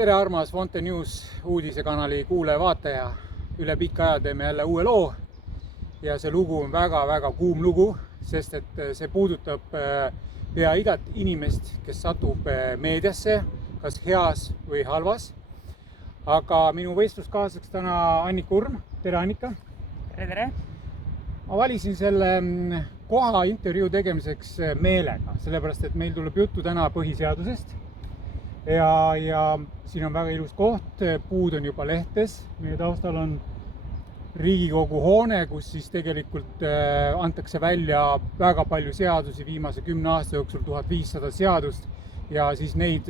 Tere armas Fonte News uudisekanali kuulaja-vaataja. Üle pika aja teeme jälle uue loo ja see lugu on väga kuum lugu, sest et see puudutab pea igat inimest, kes satub meediasse, kas heas või halvas. Aga minu võistluskaaslaseks täna Annika Urm. Tere Annika! Tere! Ma valisin selle koha intervjuu tegemiseks meelega, sellepärast et meil tuleb juttu täna põhiseadusest. Ja siin on väga ilus koht, puud on juba lehtes, meie taustal on Riigikogu hoone, kus siis tegelikult antakse välja väga palju seadusi viimase 10 aasta jooksul, 1500 seadust ja siis neid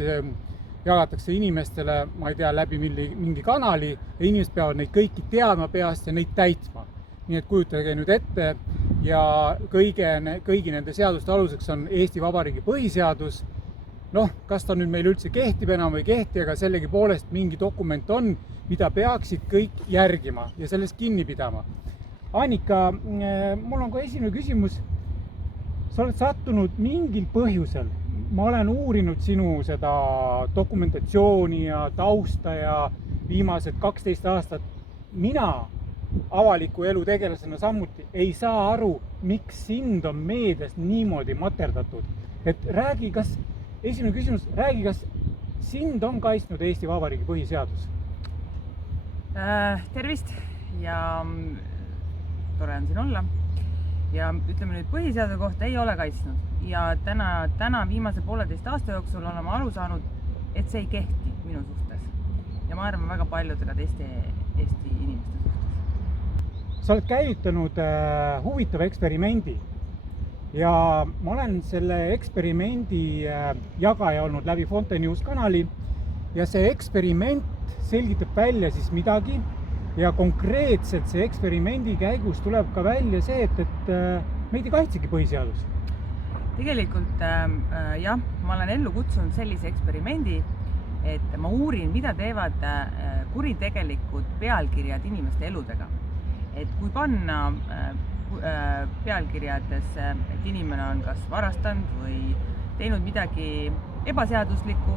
jagatakse inimestele, ma ei tea, läbi mingi kanali ja inimesed peavad neid kõiki teadma peast ja neid täitma. Nii et kujutage nüüd ette ja kõigi nende seaduste aluseks on Eesti Vabariigi põhiseadus. Kas ta nüüd meil üldse kehtib enam või kehti, aga sellegi poolest mingi dokument on, mida peaksid kõik järgima ja sellest kinni pidama. Annika, mul on ka esimene küsimus. Sa oled sattunud mingil põhjusel. Ma olen uurinud sinu seda dokumentatsiooni ja tausta ja viimased 12 aastat. Mina avaliku elu tegelasena samuti ei saa aru, miks sind on meedias niimoodi materdatud. Et räägi, esimene küsimus, kas sind on kaitsnud Eesti Vabariigi põhiseadus? Tervist ja tore on siin olla. Ja ütleme nüüd põhiseaduse kohta ei ole kaitsnud. Ja täna viimase 1,5 aasta jooksul oleme aru saanud, et see ei kehti minu suhtes. Ja ma arvan väga paljudega teiste Eesti inimeste suhtes. Sa oled käivitanud huvitava eksperimendi. Ja ma olen selle eksperimendi jagaja olnud läbi Fonte News kanali ja see eksperiment selgitab välja siis midagi ja konkreetselt see eksperimendi käigus tuleb ka välja see, et meid ei kaitsegi põhiseadus. Tegelikult jah, ma olen ellu kutsunud sellise eksperimendi, et ma uurin, mida teevad kuritegelikud pealkirjad inimeste eludega. Et kui panna pealkirjades, et inimene on kas varastanud või teinud midagi ebaseaduslikku,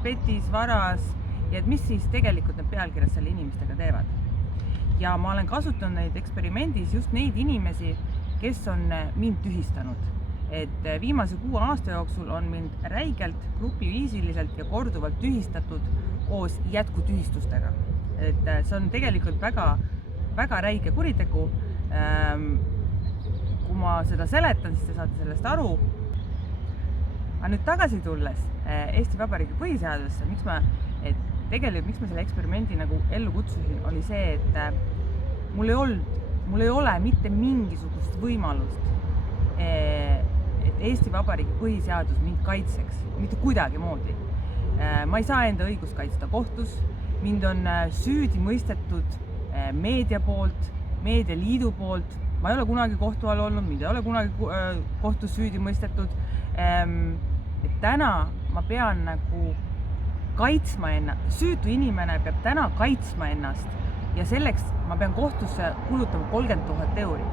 petis, varas ja et mis siis tegelikult need pealkirjad selle inimestega teevad. Ja ma olen kasutanud neid eksperimendis just neid inimesi, kes on mind tühistanud. Et viimase 6 aasta jooksul on mind räigelt, grupiviisiliselt ja korduvalt tühistatud koos jätkutühistustega. Et see on tegelikult väga räige kuritegu. Kui ma seda seletan, siis te saate sellest aru. Aga nüüd tagasi tulles Eesti Vabariigi põhiseadusesse, miks ma selle eksperimendi nagu ellu kutsusin, oli see, et mul ei ole mitte mingisugust võimalust, et Eesti Vabariigi põhiseadus mind kaitseks, mitte kuidagi moodi. Ma ei saa enda õigust kaitsta kohtus, mind on süüdi mõistetud meedia poolt, meedialiidu poolt, ma ei ole kunagi kohtu all olnud, mind ei ole kunagi kohtus süüdi mõistetud. Et täna ma pean nagu kaitsma ennast, süütu inimene peab täna kaitsma ennast ja selleks ma pean kohtusse kulutama 30 000 €.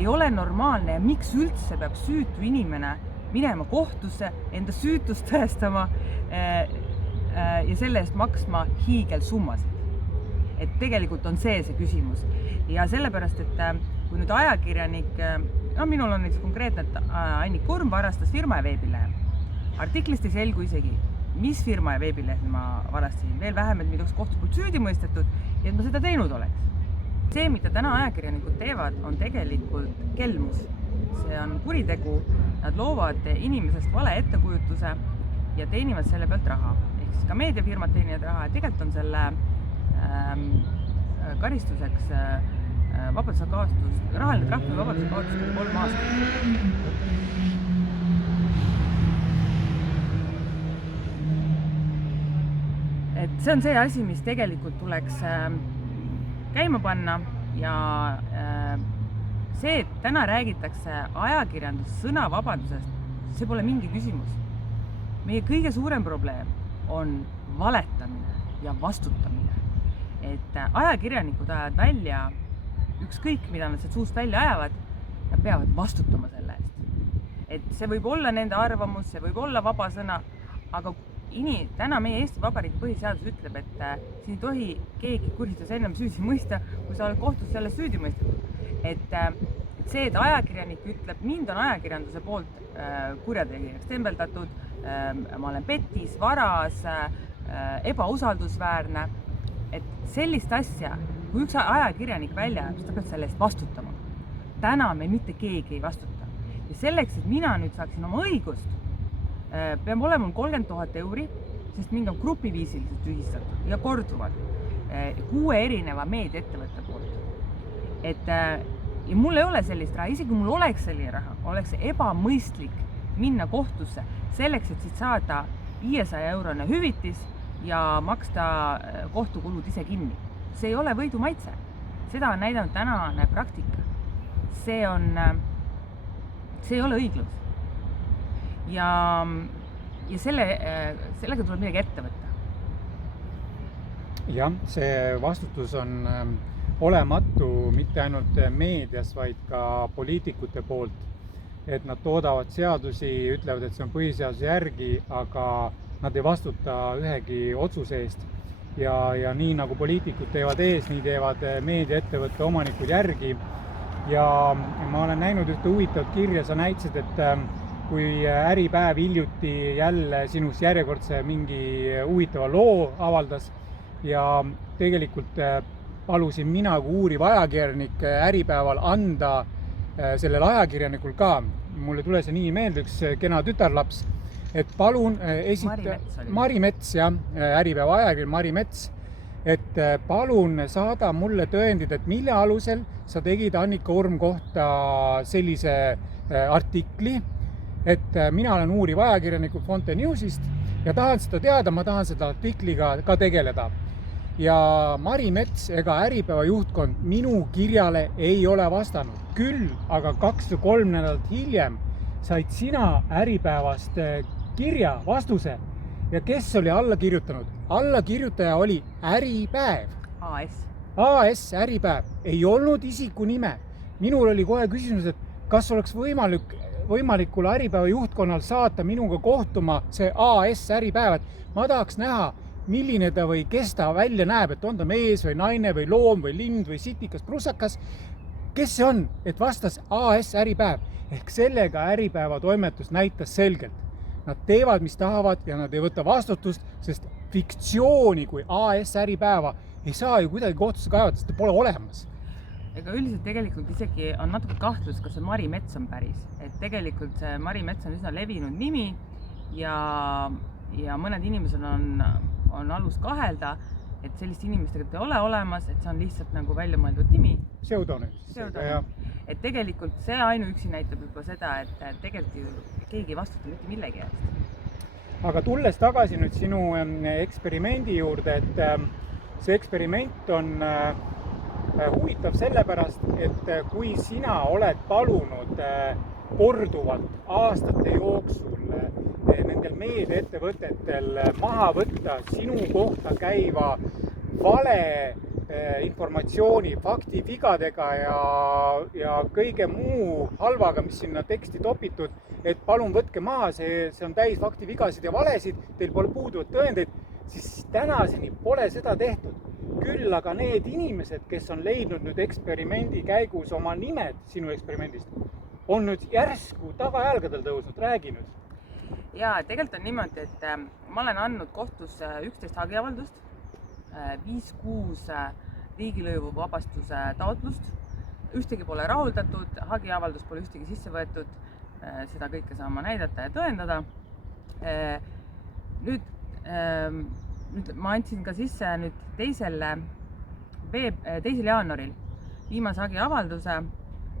Ei ole normaalne ja miks üldse peab süütu inimene minema kohtusse, enda süütust tõestama ja selle eest maksma hiigelsummasid. Et tegelikult on see küsimus. Ja sellepärast, et kui nüüd ajakirjanik, minul on näiteks konkreetne, et Annika Urm varastas firma ja veebilehe. Artiklist ei selgu isegi, mis firma ja veebilehe ma varastasin. Veel vähem, et mind oleks kohtus poolt süüdi mõistetud ja et ma seda teinud oleks. See, mida täna ajakirjanikud teevad, on tegelikult kelmus. See on kuritegu. Nad loovad inimesest vale ettekujutuse ja teenivad selle pealt raha. Ehk siis ka meediafirmad teenivad raha. Tegelikult on selle karistuseks vabaduse kaotus, rahaline trahv või vabaduse kaotus 3 aastat. Et see on see asi, mis tegelikult tuleks käima panna ja see, et täna räägitakse ajakirjandus sõnavabadusest, see pole mingi küsimus. Meie kõige suurem probleem on valetamine ja vastutamine. Et ajakirjanikud ajavad välja ükskõik, mida nad suust välja ajavad, nad peavad vastutama selle eest. Et see võib olla nende arvamus, see võib olla vaba sõna, aga täna meie Eesti Vabariigi põhiseadus ütleb, et siin ei tohi keegi kuriteos ennem süüdi mõista, kui sa oled kohtus selle süüdi mõistetud. Et see, et ajakirjanik ütleb, mind on ajakirjanduse poolt kurjategijaks tembeldatud, ma olen petis, varas, ebausaldusväärne, et sellist asja, kui üks ajakirjanik välja jääb, siis ta peab selle eest vastutama. Täna me mitte keegi ei vastuta. Ja selleks, et mina nüüd saaksin oma õigust, peab olema 30 000 euri, sest mind on grupiviisiliselt tühistatud ja korduvalt 6 erineva meediaettevõtte poolt. Ja mul ei ole sellist raha, isegi kui mul oleks selline raha, oleks ebamõistlik minna kohtusse selleks, et siit saada 500-eurone hüvitis ja maksta kohtukulud ise kinni. See ei ole võidu maitse. Seda on näidanud tänane praktika. See ei ole õiglus. Ja sellega tuleb midagi ette võtta. Jah, see vastutus on olematu mitte ainult meedias, vaid ka poliitikute poolt, et nad toodavad seadusi, ütlevad, et see on põhiseaduse järgi, aga nad ei vastuta ühegi otsuse eest. Ja nii nagu poliitikud teevad ees, nii teevad meediaettevõtte omanikud järgi. Ja ma olen näinud ühte huvitavat kirja, sa näitasid, et kui Äripäev hiljuti jälle sinust järjekordse mingi huvitava loo avaldas ja tegelikult palusin mina kui uuriv ajakirjanik Äripäeval anda sellel ajakirjanikul ka. Mulle tule see nii meelde, üks kena tütarlaps, et palun Mari Mets, Äripäeva ajakirjanik Mari Mets, et palun saada mulle tõendid, et mille alusel sa tegid Annika Urm kohta sellise artikli, et mina olen uuriv ajakirjaniku Fonte Newsist ja tahan seda teada, ma tahan seda artikliga ka tegeleda. Ja Mari Mets ega Äripäeva juhtkond minu kirjale ei ole vastanud. Küll, aga 2 või 3 nädalat hiljem said sina Äripäevast kirja, vastuse. Ja kes oli alla kirjutanud? Allakirjutaja oli Äripäev. AS Äripäev. Ei olnud isiku nime. Minul oli kohe küsimus, et kas oleks võimalikul Äripäeva juhtkonnal saata minuga kohtuma see AS Äripäev. Ma tahaks näha, milline ta või kes ta välja näeb, et on ta mees või naine või loom või lind või sitikas, prussakas. Kes see on, et vastas AS Äripäev? Ehk sellega Äripäeva toimetus näitas selgelt. Nad teevad, mis tahavad ja nad ei võta vastutust, sest fiktsiooni kui AS Äripäeva ei saa ju kuidagi kohtusse kaevata, sest ta pole olemas. Ega üldiselt tegelikult isegi on natuke kahtlus, kas see Mari Mets on päris. Et tegelikult see Mari Mets on üsna levinud nimi ja mõned inimesed on alus kahelda, et sellist inimestega ei ole olemas, et see on lihtsalt nagu välja mõeldud nimi. Pseudonüüm. Et tegelikult see ainuüksi näitab juba seda, et tegelikult ju keegi ei vastuta mitte millegi eest. Aga tulles tagasi nüüd sinu eksperimendi juurde, et see eksperiment on huvitav sellepärast, et kui sina oled palunud korduvalt aastate jooksul nendel meediaettevõtetel maha võtta sinu kohta käiva vale informatsiooni, faktivigadega ja kõige muu halvaga, mis sinna teksti topitud, et palun võtke maha, see on täis faktivigasid ja valesid, teil pole puuduvat tõendeid, siis tänaseni pole seda tehtud. Küll aga need inimesed, kes on leidnud nüüd eksperimendi käigus oma nimed sinu eksperimendist, on nüüd järsku tagajalgadel tõusnud, räägi nüüd. Ja tegelikult on niimoodi, et ma olen andnud kohtus 11 hagiavaldust, 5-6 riigilõivu vabastuse taotlust, ühtegi pole rahuldatud, hagiavaldus pole ühtegi sisse võetud, seda kõike saan ma näidata ja tõendada. Nüüd ma andsin ka sisse nüüd 2. jaanuaril viimase hagiavalduse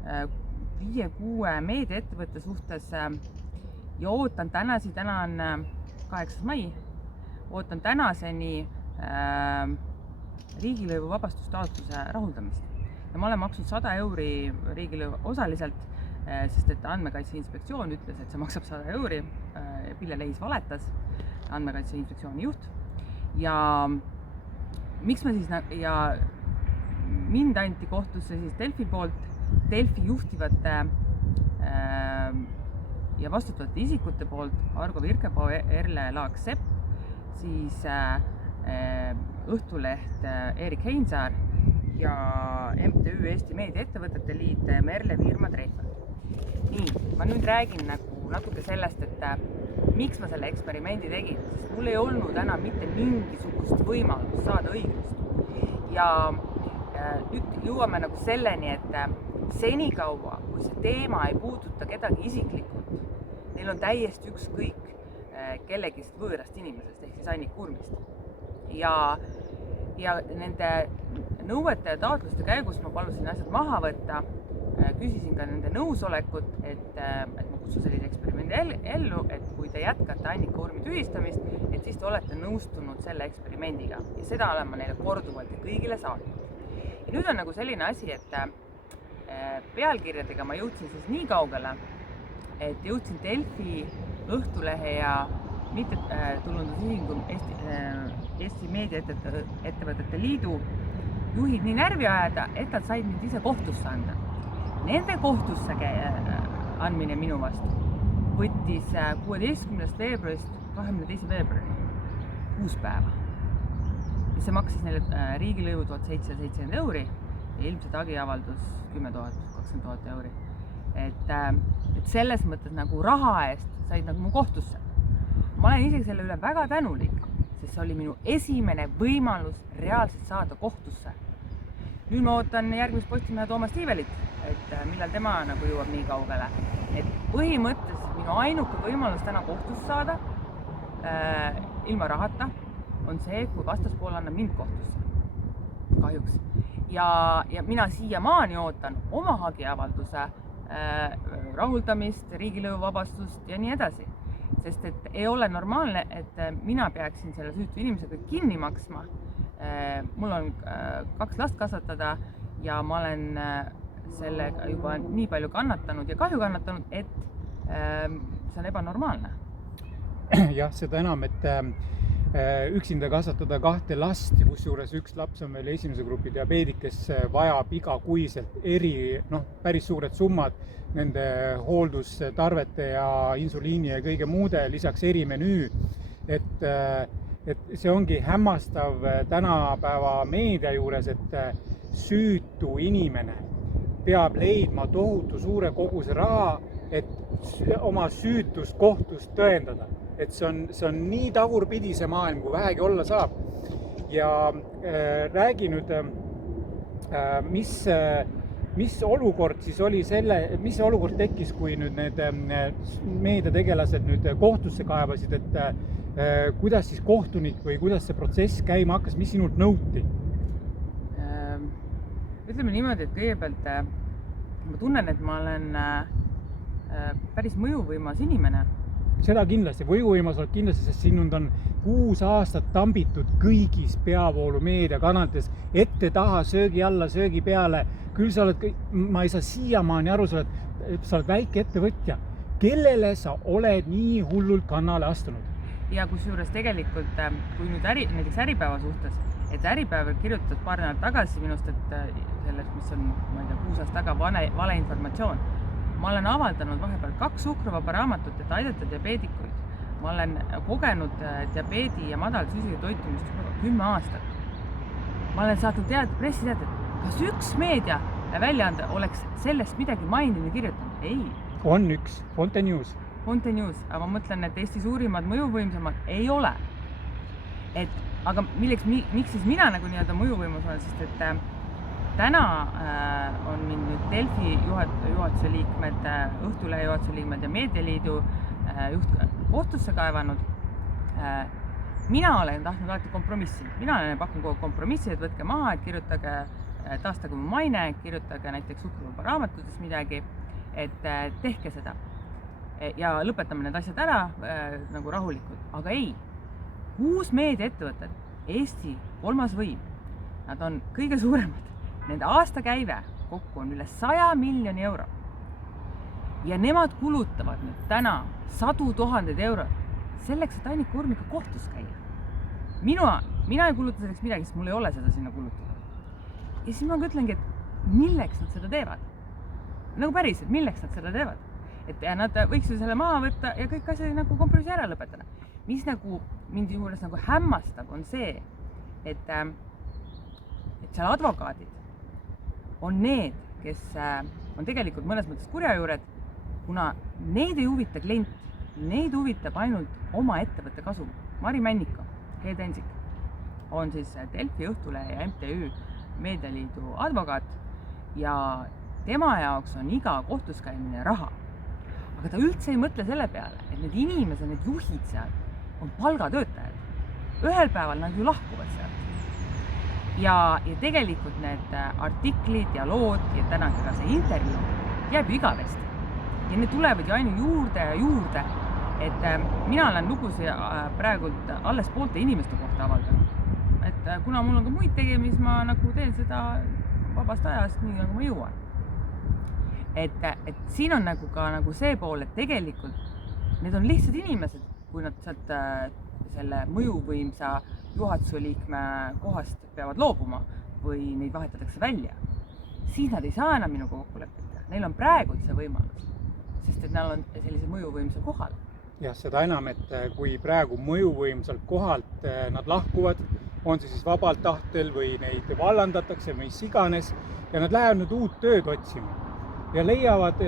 5-6 meediaettevõtte suhtes ja ootan täna on 8. mai, ootan tänaseni riigilõivu vabastustaotluse rahuldamist. Ja ma olen maksnud 100 euri riigilõivu osaliselt, sest et Andmekaitse Inspektsioon ütles, et see maksab 100 euri. Pille Lehis valetas, Andmekaitse Inspektsiooni juht. Ja miks ma siis mind anti kohtusse siis Delfi poolt, Delfi juhtivate ja vastutavate isikute poolt, Argo Virkepao, Erle Laak-Sepp, siis Õhtuleht Erik Heinsaar ja MTÜ Eesti Meediaettevõtete Liit Merle Viirma-Treifel. Nii, ma nüüd räägin nagu natuke sellest, et miks ma selle eksperimendi tegin, sest mul ei olnud enam mitte mingisugust võimalust saada õiglust. Ja nüüd jõuame nagu selleni, et senikaua, kui see teema ei puuduta kedagi isiklikult, neil on täiesti ükskõik kellegist võõrast inimesest ehk siis Annika Urmist. Ja nende nõuete ja taotluste käigus ma palusin asjad maha võtta, küsisin ka nende nõusolekut, et ma kutsun sellise eksperimendi ellu, et kui te jätkate Annika Urmi tühistamist, et siis te olete nõustunud selle eksperimendiga ja seda olen ma neile korduvalt ja kõigile saatnud. Ja nüüd on nagu selline asi, et pealkirjadega ma jõudsin siis nii kaugele, et jõudsin Delfi, Õhtulehe ja mittetulundusühingu Eesti Meediaettevõtete Liidu juhid nii närvi ajada, et nad said mind ise kohtusse anda. Nende kohtusse andmine minu vastu võttis 16. veebruarist 22. veebruari 6 päeva. Ja see maksis neile riigilõivu 1770 euri ja ilmselt hagiavaldus 10 000, 20 000 euri. Et selles mõttes nagu raha eest said nagu mu kohtusse. Ma olen isegi selle üle väga tänulik, sest see oli minu esimene võimalus reaalselt saada kohtusse. Nüüd ma ootan järgmist Postimehe Toomas Tiivelit, et millal tema nagu jõuab nii kaugele. Et põhimõttes minu ainuke võimalus täna kohtusse saada ilma rahata on see, kui vastaspool annab mind kohtusse. Kahjuks. Ja mina siiamaani ootan oma hagiavalduse rahuldamist, riigilõivuvabastust ja nii edasi. Sest et ei ole normaalne, et mina peaksin selle süütu inimesega kinni maksma. Mul on 2 last kasvatada ja ma olen sellega juba nii palju kannatanud ja kahju kannatanud, et see on ebanormaalne. Jah, seda enam, et üksinda kasvatada 2 last, kusjuures 1 laps on veel esimese grupi diabeedik, kes vajab igakuiselt päris suured summad nende hooldustarvete ja insuliini ja kõige muude, lisaks erimenüü. Et see ongi hämmastav tänapäeva meedia juures, et süütu inimene peab leidma tohutu suure koguse raha, et oma süütust kohtus tõendada. Et see on nii tagurpidi see maailm, kui vähegi olla saab. Ja räägi nüüd, mis olukord siis oli mis olukord tekkis, kui nüüd need meediategelased nüüd kohtusse kaebasid, et kuidas siis kohtunik või kuidas see protsess käima hakkas, mis sinult nõuti? Ütleme niimoodi, et kõigepealt ma tunnen, et ma olen päris mõjuvõimas inimene. Seda kindlasti, võjuvõimas oled kindlasti, sest sinund on 6 aastat tambitud kõigis peavoolu meediakanalites, ette, taha, söögi alla, söögi peale. Küll sa oled, ma ei saa siiamaani aru, sa oled väike ettevõtja. Kellele sa oled nii hullult kannale astunud? Ja kusjuures tegelikult, kui nüüd näiteks Äripäeva suhtes, et Äripäev kirjutas paar nädalat tagasi minust, et sellest, mis on, ma ei tea, 6 aastat taga vale informatsioon. Ma olen avaldanud vahepeal 2 suhkruvaba raamatut, et aidata diabeedikuid. Ma olen kogenud diabeedi ja madal süsivtoitumist 10 aastat. Ma olen saatnud pressiteadet, kas üks meedia väljaande oleks sellest midagi maininud ja kirjutanud? Ei. On üks, Fonte News. Fonte News, aga ma mõtlen, et Eesti suurimad mõjuvõimsamad ei ole. Aga miks siis mina nagu nii-öelda mõjuvõimus olen, sest et täna on mind nüüd Delfi juhatuse liikmed, Õhtulehe juhatuse liikmed ja Meedialiidu juht kohtusse kaevanud. Mina olen tahtnud alati kompromissi. Mina olen pakkunud kogu kompromissi, et võtke maha, et kirjutage, taastage mu maine, kirjutage näiteks suhkruvaba raamatutes midagi, et tehke seda. Ja lõpetame need asjad ära nagu rahulikult. Aga ei, 6 meediaettevõtted, Eesti 3. võim, nad on kõige suuremad. Nende aastakäive kokku on üle 100 miljoni euro. Ja nemad kulutavad nüüd täna 100 000 eurot selleks, et Annika Urmiga kohtus käia. Mina ei kuluta selleks midagi, sest mul ei ole seda sinna kulutada. Ja siis ma ütlengi, et milleks nad seda teevad? Nagu päriselt, milleks nad seda teevad? Et nad võiks ju selle maha võtta ja kõik asjad nagu kompromissi ära lõpetada. Mis nagu mind juures nagu hämmastab, on see, et seal advokaadid on need, kes on tegelikult mõnes mõttes kurjajuured, kuna neid ei huvita klient, neid huvitab ainult oma ettevõtte kasum. Mari Männiko, Hedensik, on siis Delfi, Õhtulehe ja MTÜ Meedialiidu advokaat ja tema jaoks on iga kohtus käimine raha. Aga ta üldse ei mõtle selle peale, et need inimesed, need juhid seal on palgatöötajad. Ühel päeval nad ju lahkuvad sealt. Ja tegelikult need artiklid ja lood ja täna ka see intervjuu jääb ju igavesti. Ja need tulevad ju ainu juurde ja juurde, et mina olen lugusi praegult alles poolte inimeste kohta avaldanud. Et kuna mul on ka muid tegemisi, ma nagu teen seda vabast ajast nii, nagu ma jõuan. Et siin on nagu ka nagu see pool, et tegelikult need on lihtsad inimesed, kui nad sealt selle mõjuvõimsa juhatuse liikme kohast peavad loobuma või neid vahetatakse välja, siis nad ei saa enam minuga kokku leppida. Neil on praegu see võimalus, sest et nad on sellise mõjuvõimsal kohal. Jah, seda enam, et kui praegu mõjuvõimsalt kohalt nad lahkuvad, on see siis vabalt tahtel või neid vallandatakse, mis iganes, ja nad lähevad nüüd uut tööd otsima. Ja leiavad,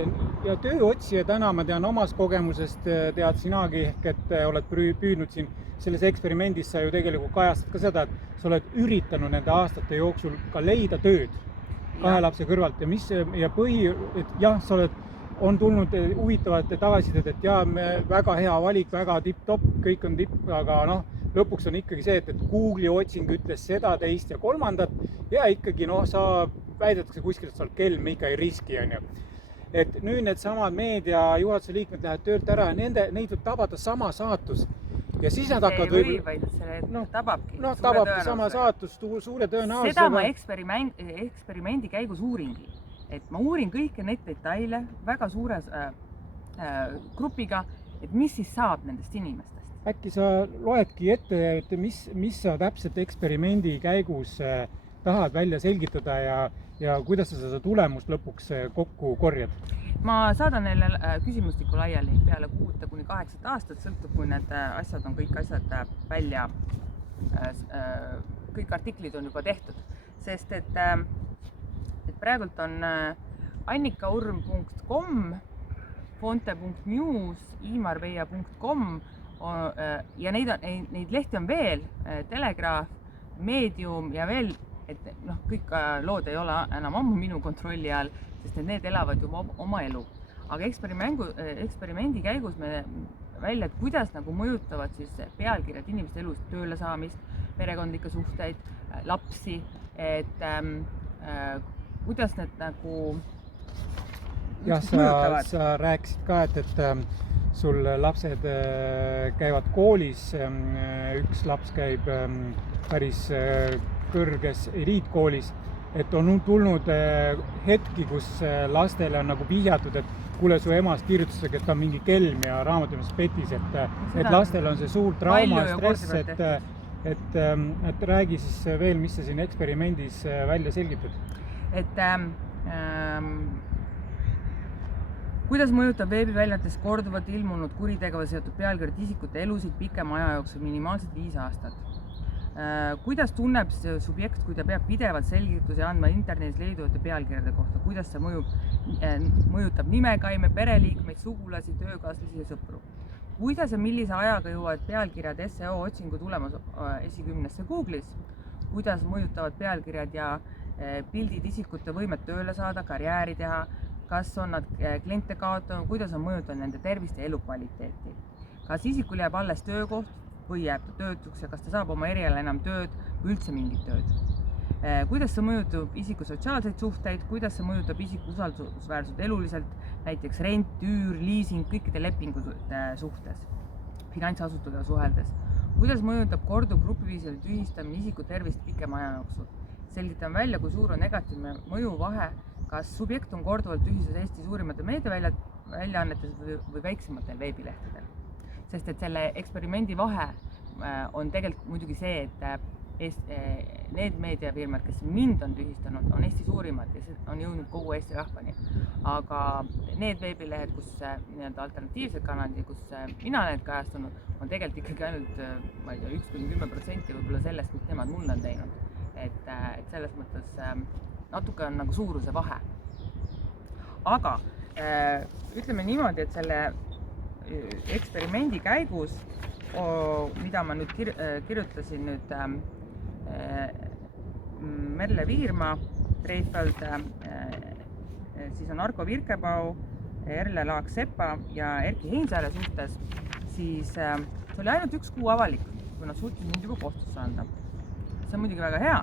ja tööotsija täna, ma tean omast kogemusest, tead sinagi ehk, et oled püüdnud siin selles eksperimendis, sa ju tegelikult kajastad ka seda, et sa oled üritanud nende aastate jooksul ka leida tööd kahe lapse kõrvalt ja et jah, sa on tulnud huvitavat tagasisidet, et jah, väga hea valik, väga tipp-topp, kõik on tipp, aga noh, lõpuks on ikkagi see, et Google'i otsing ütles seda, teist ja kolmandat ja ikkagi sa väidetakse kuskilt, et sa oled kell, me ikka ei riski, on ju. Et nüüd need samad meedia juhatuse liikmed lähevad töölt ära ja neid võib tabada sama saatus. Ja siis nad hakkavad vaid see tababki. Tababki sama saatus, suure tõenäosus. Seda ma eksperimendi käigus uuringi. Et ma uurin kõiki neid detaile väga suures grupiga, et mis siis saab nendest inimestest. Äkki sa loedki ette, et mis sa täpselt eksperimendi käigus tahad välja selgitada ja kuidas sa seda tulemust lõpuks kokku korjad? Ma saadan neile küsimustiku laiali peale 6–8 aastat, sõltub, kui need asjad on kõik asjad välja, kõik artiklid on juba tehtud, sest et praegult on annikaurm.com, fonte.news, imarveia.com ja neid lehti on veel, Telegraaf, Medium ja veel, et kõik lood ei ole enam ammu minu kontrolli all, sest need elavad juba oma elu. Aga eksperimendi käigus me välja, et kuidas nagu mõjutavad siis pealkirjad inimeste elust, tööle saamist, perekondlikke suhteid, lapsi, et kuidas need nagu mõjutavad. Sa rääkisid ka, et sul lapsed käivad koolis, üks laps käib päris kõrges eliitkoolis, et on tulnud hetki, kus lastele on nagu vihjatud, et kuule, su emast kirjutusega, et ta on mingi kelm ja raamatumis petis, et lastel on see suur trauma, stress, et räägi siis veel, mis sa siin eksperimendis välja selgitad. Et kuidas mõjutab veebiväljates korduvalt ilmunud kuritegevusega seotud pealkirjad isikute elusid pikema aja jooksul minimaalselt 5 aastat? Kuidas tunneb see subjekt, kui ta peab pidevalt selgitusi andma internetis leiduvate pealkirjade kohta? Kuidas see mõjutab nimekaime, pereliikmeid, sugulasi, töökaaslasi ja sõpru? Kuidas ja millise ajaga jõuavad pealkirjad SEO otsingu tulemus esikümnesse Google'is? Kuidas mõjutavad pealkirjad ja pildid isikute võimet tööle saada, karjääri teha? Kas on nad kliente kaotanud? Kuidas on mõjutanud nende tervist ja elukvaliteeti? Kas isikul jääb alles töökoht või jääb ta töötuks ja kas ta saab oma eriala enam tööd või üldse mingit tööd? Kuidas see mõjutab isiku sotsiaalseid suhteid? Kuidas see mõjutab isiku usaldusväärsust eluliselt, näiteks rent, üür, liising, kõikide lepingute suhtes, finantsasutusega suheldes? Kuidas mõjutab korduv grupiviisiline tühistamine isiku tervist pikema aja jooksul? Selgitan välja, kui suur on negatiivne mõju vahe, kas subjekt on korduvalt tühises Eesti suurimate meediaväljaannetes või väiksematel veebilehtedel. Sest et selle eksperimendi vahe on tegelikult muidugi see, et need meediafirmad, kes mind on tühistanud, on Eesti suurimad ja see on jõudnud kogu Eesti rahvani. Aga need veebilehed, kus nii-öelda alternatiivsed kanalid, kus mina olen kajastunud, on tegelikult ikkagi ainult, ma ei tea, 1–10% võib-olla sellest, mis nemad mulle on teinud. Et selles mõttes natuke on nagu suuruse vahe. Aga ütleme niimoodi, et selle eksperimendi käigus, mida ma nüüd kirjutasin nüüd Merle Viirma, Treifeld, siis on Arko Virkepau, Erle Laak-Sepa ja Erki Heinsaare suhtes, siis see oli ainult 1 kuu avalik, kui nad suutsid mind juba kohtusse anda. See on muidugi väga hea,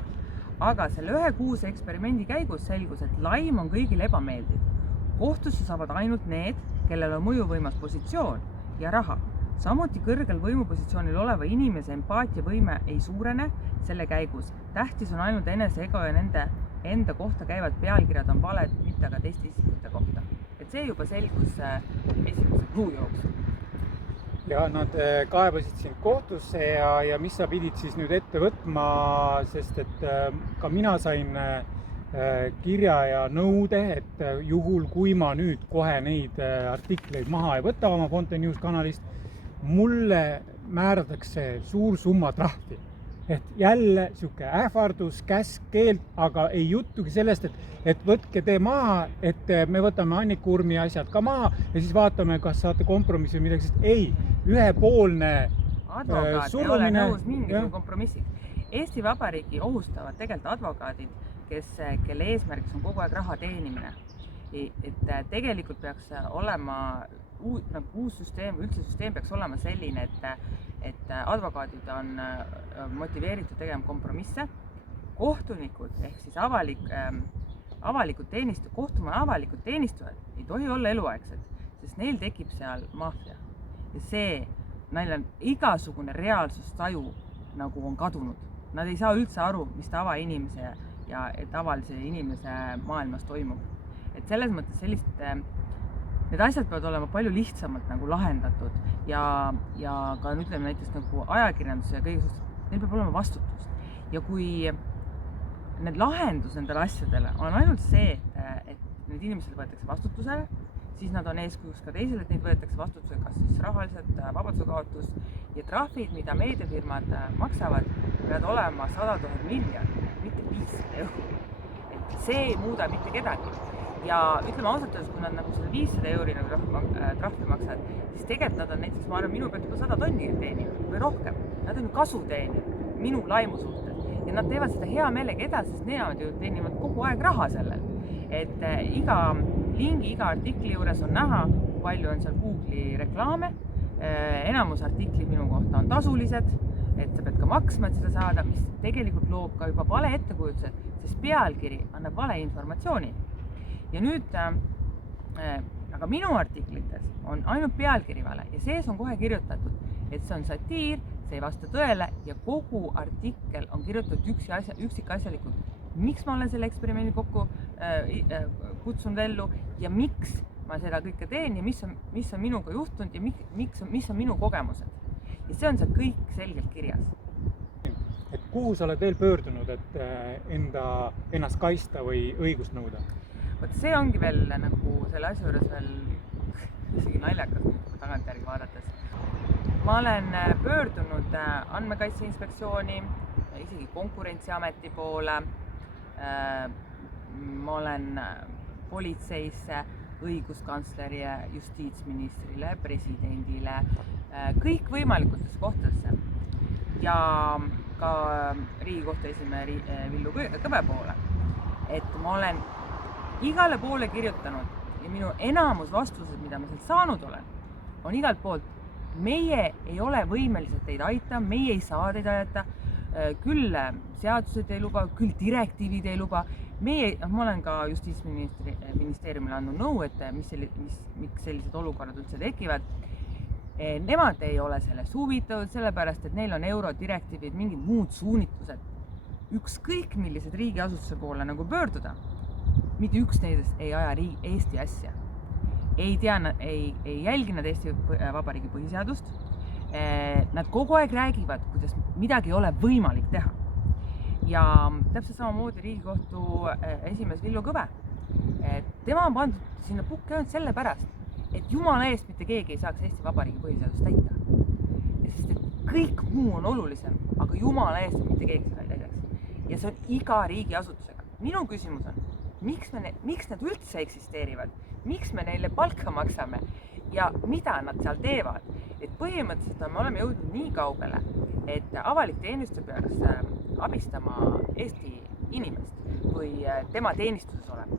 aga selle 1 kuuse eksperimendi käigus selgus, et laim on kõigile ebameeldiv. Kohtusse saavad ainult need, kellel on mõjuvõimas positsioon ja raha. Samuti kõrgel võimupositsioonil oleva inimese empaatiavõime ei suurene selle käigus. Tähtis on ainult enese ego ja nende enda kohta käivad pealkirjad on valed, mitte aga teiste isikute kohta. Et see juba selgus esimese kuu jooksul. Ja nad kaebasid sind kohtusse ja mis sa pidid siis nüüd ette võtma, sest et ka mina sain kirja ja nõude, et juhul kui ma nüüd kohe neid artikleid maha ei võta oma Fonte News kanalist, mulle määratakse suur summa trahvi. Et jälle siuke ähvardus, käsk, keeld, aga ei juttugi sellest, et võtke te maha, et me võtame Annika Urmi asjad ka maha ja siis vaatame, kas saate kompromissi või midagi, sest ei, ühepoolne advokaat ei ole nõus mingisugune kompromissiks. Eesti Vabariigi ohustavad tegelikult advokaadid, kelle eesmärgiks on kogu aeg raha teenimine. Et tegelikult peaks olema uus süsteem, üldse süsteem peaks olema selline, et advokaadid on motiveeritud tegema kompromisse. Kohtunikud ehk siis kohtumaja avalikud teenistujad ei tohi olla eluaegsed, sest neil tekib seal maffia. Ja neil on igasugune reaalsustaju nagu on kadunud. Nad ei saa üldse aru, mis tavainimese ja tavalise inimese maailmas toimub. Et selles mõttes need asjad peavad olema palju lihtsamalt nagu lahendatud ja ka ütleme näiteks nagu ajakirjanduse ja kõige suhtes, neil peab olema vastutust. Ja kui need lahendus nendele asjadele on ainult see, et need inimesed võetakse vastutusele, siis nad on eeskujuks ka teisele, et neid võetakse vastutusele kas siis rahaliselt, vabaduse kaotus ja trahvid, mida meediafirmad maksavad, peavad olema 100 000 miljonit, mitte 500 €. Et see ei muuda mitte kedagi. Ja ütleme ausalt öeldes, kui nad nagu selle 500 € nagu trahvi maksavad, siis tegelikult nad on näiteks, ma arvan, minu pealt juba 100 tonni teeninud või rohkem. Nad on ju kasu teeninud minu laimu suhtes ja nad teevad seda hea meelega edasi, sest nemad ju teenivad kogu aeg raha sellel. Et iga lingi, iga artikli juures on näha, palju on seal Google'i reklaame. Enamus artiklid minu kohta on tasulised, et sa pead ka maksma, et seda saada, mis tegelikult loob ka juba vale ettekujutused, sest pealkiri annab vale informatsiooni. Ja nüüd, aga minu artiklites on ainult pealkiri vale ja sees on kohe kirjutatud, et see on satiir, see ei vasta tõele ja kogu artikkel on kirjutatud üksikasjalikult. Miks ma olen selle eksperimendi kokku kutsunud ellu ja miks ma seda kõike teen ja mis on minuga juhtunud ja mis on minu kogemused. Ja see on seal kõik selgelt kirjas. Et kuhu sa oled veel pöördunud, et ennast kaista või õigust nõuda? Võt see ongi veel nagu selle asja juures veel isegi naljakas tagantjärgi vaadates. Ma olen pöördunud Andmekaitse Inspektsiooni, isegi Konkurentsiameti poole. Ma olen politseisse, õiguskantsleri, justiitsministrile, presidendile, kõik võimalikutesse kohtadesse ja ka Riigikohtu esimehe Villu Kõve poole. Et ma olen igale poole kirjutanud ja minu enamus vastused, mida ma sealt saanud olen, on igalt poolt. Meie ei ole võimelised teid aita, meie ei saa teid aidata, küll seadused ei luba, küll direktiivid ei luba. Ma olen ka Justiitsministeeriumile andnud nõu, et miks sellised olukorrad üldse tekivad. Nemad ei ole sellest huvitatud, sellepärast, et neil on eurodirektiivid, mingid muud suunitused. Ükskõik millised riigiasutuse poole nagu pöörduda, mitte üks neist ei aja Eesti asja. Ei jälgi nad Eesti Vabariigi põhiseadust. Nad kogu aeg räägivad, kuidas midagi ei ole võimalik teha. ja täpselt samamoodi Riigikohtu esimees Villu Kõve. Tema on pandud sinna pukki ainult sellepärast, et jumala eest mitte keegi ei saaks Eesti Vabariigi põhiseadust täita. Sest et kõik muu on olulisem, aga jumala eest mitte keegi seda ei täidaks. Ja see on iga riigiasutusega. Minu küsimus on, miks need üldse eksisteerivad? Miks me neile palka maksame ja mida nad seal teevad? Et põhimõtteliselt me oleme jõudnud nii kaugele, et avalik teenistus peaks abistama Eesti inimest või tema teenistuses olema.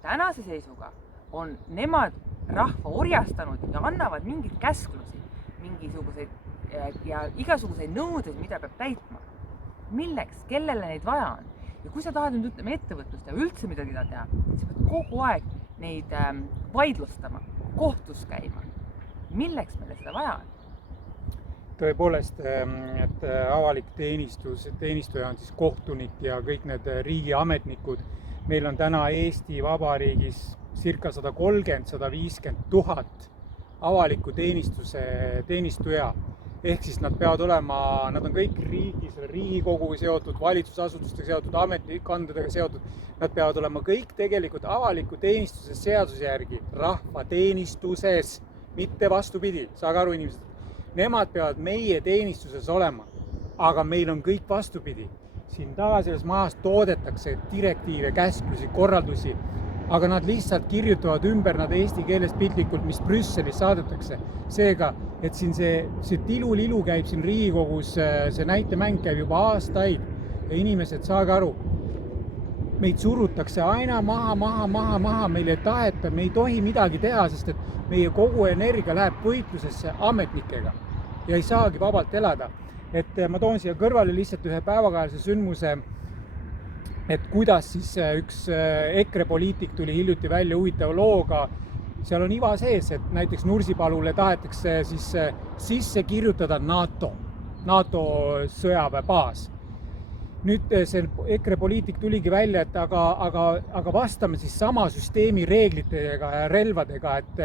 Tänase seisuga on nemad rahva orjastanud ja annavad mingeid käsklusi, mingisuguseid ja igasuguseid nõudeid, mida peab täitma. Milleks? Kellele neid vaja on? Ja kui sa tahad nüüd ütleme ettevõtlust ja üldse midagi teha, sa pead kogu aeg neid vaidlustama, kohtus käima. Milleks meile seda vaja on? Tõepoolest, et avalik teenistuja on siis kohtunik ja kõik need riigiametnikud. Meil on täna Eesti Vabariigis circa 130–150 000 avaliku teenistuja. Ehk siis nad on kõik Riigikoguga seotud, valitsusasutustega seotud, ametikandadega seotud. Nad peavad olema kõik tegelikult avaliku teenistuse seaduse järgi rahvateenistuses, mitte vastupidi. Saage aru, inimesed, nemad peavad meie teenistuses olema, aga meil on kõik vastupidi. Siin taga selles majas toodetakse direktiive, käsklusi, korraldusi, aga nad lihtsalt kirjutavad ümber nad eesti keeles piltlikult, mis Brüsselis saadetakse. Seega, et siin see tilu-lilu käib siin Riigikogus, see näitemäng käib juba aastaid ja inimesed, saage aru, meid surutakse aina maha, meil ei taheta, me ei tohi midagi teha, sest et meie kogu energia läheb võitlusesse ametnikega ja ei saagi vabalt elada. Et ma toon siia kõrvale lihtsalt ühe päevakajalise sündmuse, et kuidas siis üks EKRE poliitik tuli hiljuti välja huvitava looga. Seal on iva sees, et näiteks Nursipalule tahetakse siis sisse kirjutada NATO sõjaväebaas. Nüüd see EKRE poliitik tuligi välja, et aga vastame siis sama süsteemi reeglitega ja relvadega, et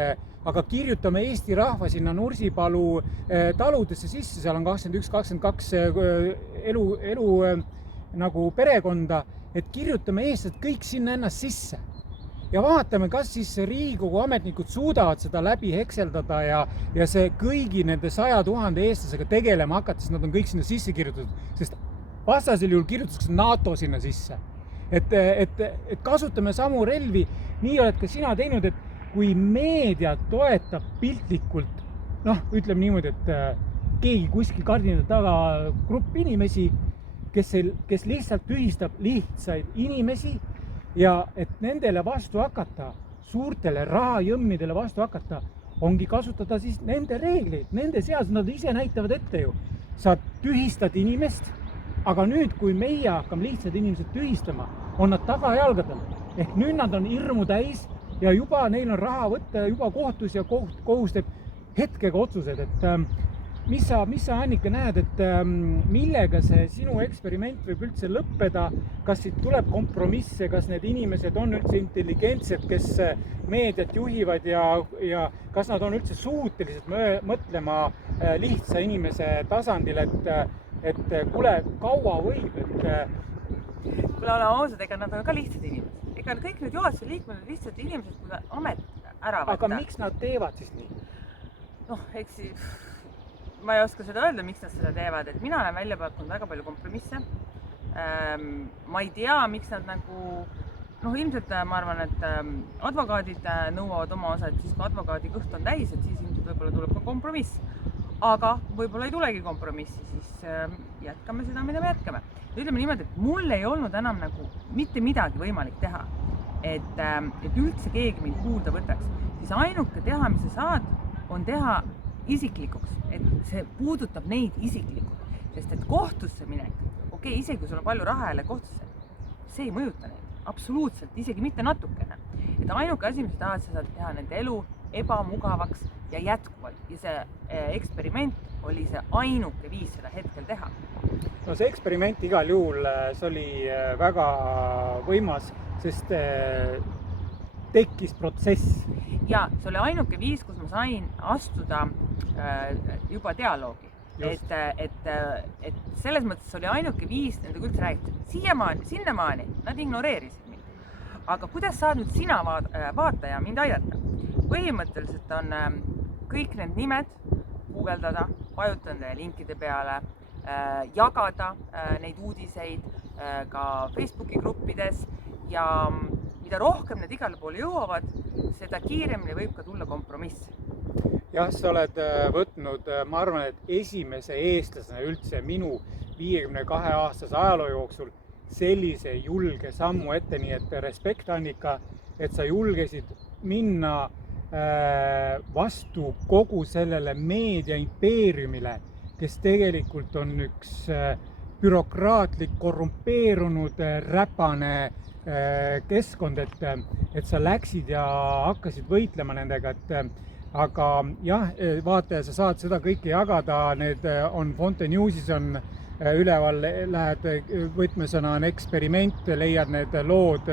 aga kirjutame Eesti rahva sinna Nursipalu taludesse sisse, seal on 21-22 elu nagu perekonda, et kirjutame eestlased kõik sinna ennast sisse. Ja vaatame, kas siis Riigikogu ametnikud suudavad seda läbi hekseldada ja see kõigi nende 100 000 eestlasega tegelema hakates, nad on kõik sinna sisse kirjutatud, sest vastasel juhul kirjutatakse NATO sinna sisse. Et kasutame samu relvi, nii oled ka sina teinud, et kui meedia toetab piltlikult, ütleme niimoodi, et keegi kuskil kardinate taga grupp inimesi, kes lihtsalt tühistab lihtsaid inimesi ja et nendele vastu hakata, suurtele rahajõmmidele vastu hakata, ongi kasutada siis nende reegleid, nende seadus, nad ise näitavad ette ju. Sa tühistad inimest, aga nüüd, kui meie hakkame lihtsad inimesed tühistama, on nad tagajalgadel. Ehk nüüd nad on hirmu täis ja juba neil on raha võtta juba kohtus ja kohus teeb hetkega otsused, et mis sa Annika näed, et millega see sinu eksperiment võib üldse lõppeda, kas siit tuleb kompromisse, kas need inimesed on üldse intelligentsed, kes meediat juhivad ja kas nad on üldse suutelised mõtlema lihtsa inimese tasandil, et kuule, kaua võib, Kuule, ole ausad, ega nad on ka lihtsad inimesed. Ega kõik need juhatuse liikmed on lihtsad inimesed, kui amet ära võtta. Aga miks nad teevad siis nii? Eks ma ei oska seda öelda, miks nad seda teevad, et mina olen välja pakkunud väga palju kompromisse. Ma ei tea, miks nad nagu, ilmselt ma arvan, et advokaadid nõuavad oma osa, et siis kui advokaadi kõht on täis, et siis ilmselt võib-olla tuleb ka kompromiss. Aga võib-olla ei tulegi kompromissi, siis jätkame seda, mida me jätkame. Ütleme niimoodi, et mul ei olnud enam nagu mitte midagi võimalik teha, et üldse keegi mind kuulda võtaks. Siis ainuke teha, mis sa saad, on teha isiklikuks, et see puudutab neid isiklikult. Sest et kohtusse minek, isegi kui sul on palju raha jälle kohtusse, see ei mõjuta neid. Absoluutselt, isegi mitte natukene. Et ainuke asi, mis sa tahad, sa saad teha nende elu ebamugavaks ja jätkuvalt. Ja see eksperiment oli see ainuke viis seda hetkel teha. No see eksperiment igal juhul, see oli väga võimas, sest tekkis protsess. Ja see oli ainuke viis, kus ma sain astuda juba dialoogi. et selles mõttes oli ainuke viis nendega üldse räägiti. Siiamaani, sinnamaani, nad ignoreerisid mind. Aga kuidas saad nüüd sina vaataja mind aidata? Põhimõtteliselt on kõik need nimed guugeldada, vajutada nende linkide peale, jagada neid uudiseid ka Facebooki gruppides ja mida rohkem need igale poole jõuavad, seda kiiremini võib ka tulla kompromiss. Jah, sa oled võtnud, ma arvan, et esimese eestlasena üldse minu 52-aastase ajaloo jooksul sellise julge sammu ette, nii et respekt, Annika, et sa julgesid minna vastu kogu sellele meediaimpeeriumile, kes tegelikult on üks bürokraatlik, korrumpeerunud, räpane keskkond, et sa läksid ja hakkasid võitlema nendega, aga jah, vaataja, sa saad seda kõike jagada, need on Fonte Newsis on üleval, lähed võtmesõna on eksperiment, leiad need lood,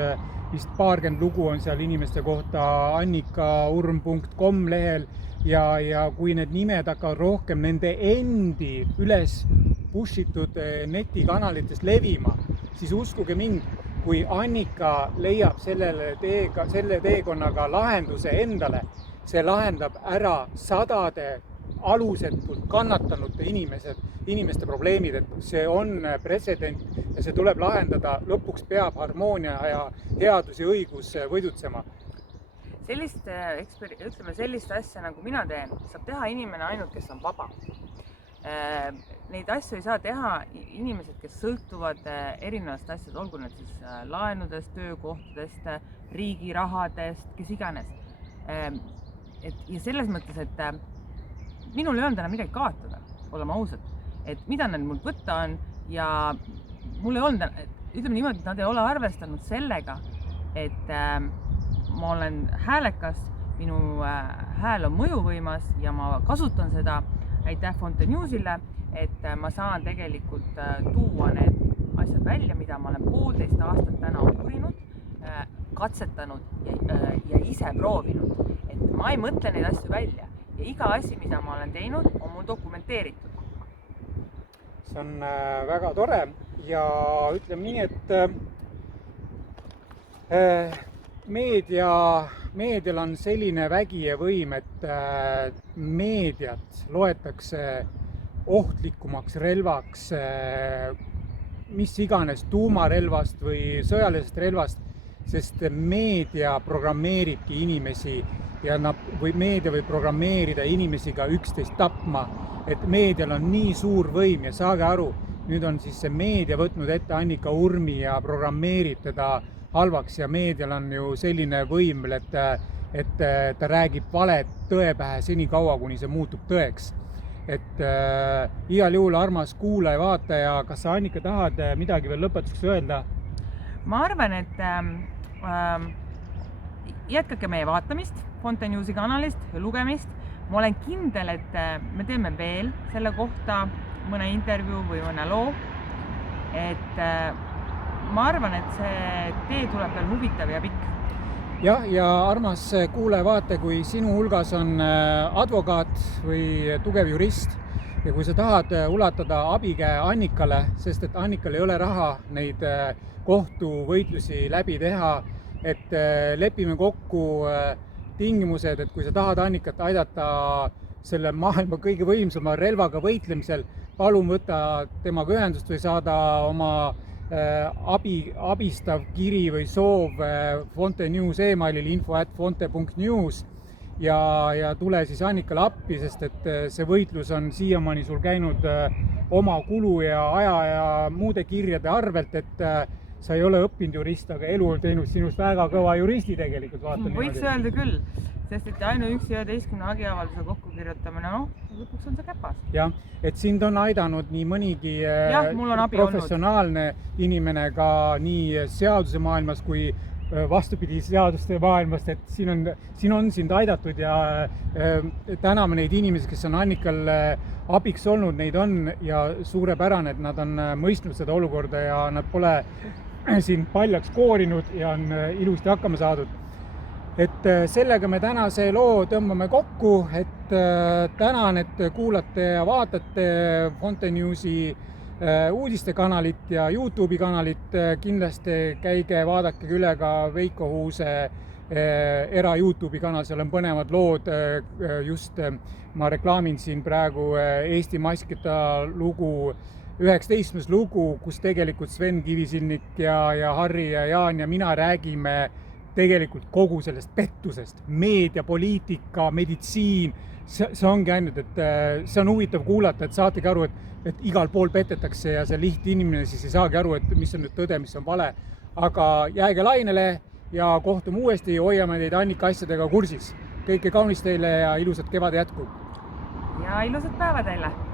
vist 20 lugu on seal inimeste kohta annikaurm.com lehel ja kui need nimed hakkavad rohkem nende endi üles pushitud netikanalites levima, siis uskuge mind, kui Annika leiab selle teekonnaga lahenduse endale, see lahendab ära sadade alusetult kannatanute inimeste probleemid, et see on pretsedent ja see tuleb lahendada, lõpuks peab harmoonia ja headus ja õigus võidutsema. Sellist asja, nagu mina teen, saab teha inimene ainult, kes on vaba. Neid asju ei saa teha inimesed, kes sõltuvad erinevast asjad, olgu need siis laenudest, töökohtadest, riigi rahadest, kes iganes. Ja selles mõttes, et minul ei olnud enam midagi kaotada, olema ausad, et mida nad mult võtta on ja mul ei olnud, ütleme niimoodi, et nad ei ole arvestanud sellega, et ma olen häälekas, minu hääl on mõjuvõimas ja ma kasutan seda, aitäh Fonte Newsile, et ma saan tegelikult tuua need asjad välja, mida ma olen 1,5 aastat täna uurinud, katsetanud ja ise proovinud. Et ma ei mõtle neid asju välja ja iga asi, mida ma olen teinud, on mul dokumenteeritud. See on väga tore ja ütleme nii, et meedial on selline vägi ja võim, et meediat loetakse ohtlikumaks relvaks, mis iganes tuumarelvast või sõjalisest relvast, sest meedia programmeeribki inimesi ja meedia võib programmeerida inimesi ka üksteist tapma, et meedial on nii suur võim ja saage aru, nüüd on siis see meedia võtnud ette Annika Urmi ja programmeerib teda halvaks ja meedial on ju selline võim, et ta räägib valet tõe pähe senikaua, kuni see muutub tõeks. Et igal juhul armas kuulaja, vaataja, kas sa, Annika, tahad midagi veel lõpetuseks öelda? Ma arvan, et jätkake meie vaatamist Fonte Newsi kanalist ja lugemist. Ma olen kindel, et me teeme veel selle kohta mõne intervjuu või mõne loo. Et ma arvan, et see tee tuleb veel huvitav ja pikk. Jah, ja armas kuulaja, vaate, kui sinu hulgas on advokaat või tugev jurist ja kui sa tahad ulatada abikäe Annikale, sest et Annikal ei ole raha neid kohtuvõitlusi läbi teha, et lepime kokku tingimused, et kui sa tahad Annikat aidata selle maailma kõige võimsama relvaga võitlemisel, palun võtta temaga ühendust või saada oma abistav kiri või soov Fonte News emailil info@fonte.news ja tule siis Annikale appi, sest et see võitlus on siiamaani sul käinud oma kulu ja aja ja muude kirjade arvelt, et sa ei ole õppinud jurist, aga elu on teinud sinust väga kõva juristi tegelikult. Võiks öelda küll, sest et ainuüksi 11 hagiavalduse kokku kirjutamine, lõpuks on see käpas. Jah, et sind on aidanud nii mõnigi professionaalne inimene ka nii seaduse maailmas kui vastupidi seaduste maailmast, et siin on sind aidatud ja täname neid inimesi, kes on Annikal abiks olnud, neid on ja suurepärane, et nad on mõistnud seda olukorda ja nad pole siin paljaks koorinud ja on ilusti hakkama saadud. et sellega me tänase loo tõmbame kokku, et tänan, et kuulate ja vaatate Fountain Newsi uudistekanalit ja YouTube'i kanalit. Kindlasti käige vaadake üle ka Veiko Huuse YouTube'i kanal, seal on põnevad lood. Just ma reklaamin siin praegu Eesti maskita lugu, 19. lugu, kus tegelikult Sven Kivisilnik ja Harri ja Jaan ja mina räägime tegelikult kogu sellest pettusest, meedia, poliitika, meditsiin. See ongi ainult, et see on huvitav kuulata, et saategi aru, et igal pool petetakse ja see lihtinimene siis ei saagi aru, et mis on nüüd tõde, mis on vale. Aga jääge lainele ja kohtume uuesti, hoiame teid Annika asjadega kursis. Kõike kaunist teile ja ilusat kevade jätku! Ja ilusat päeva teile!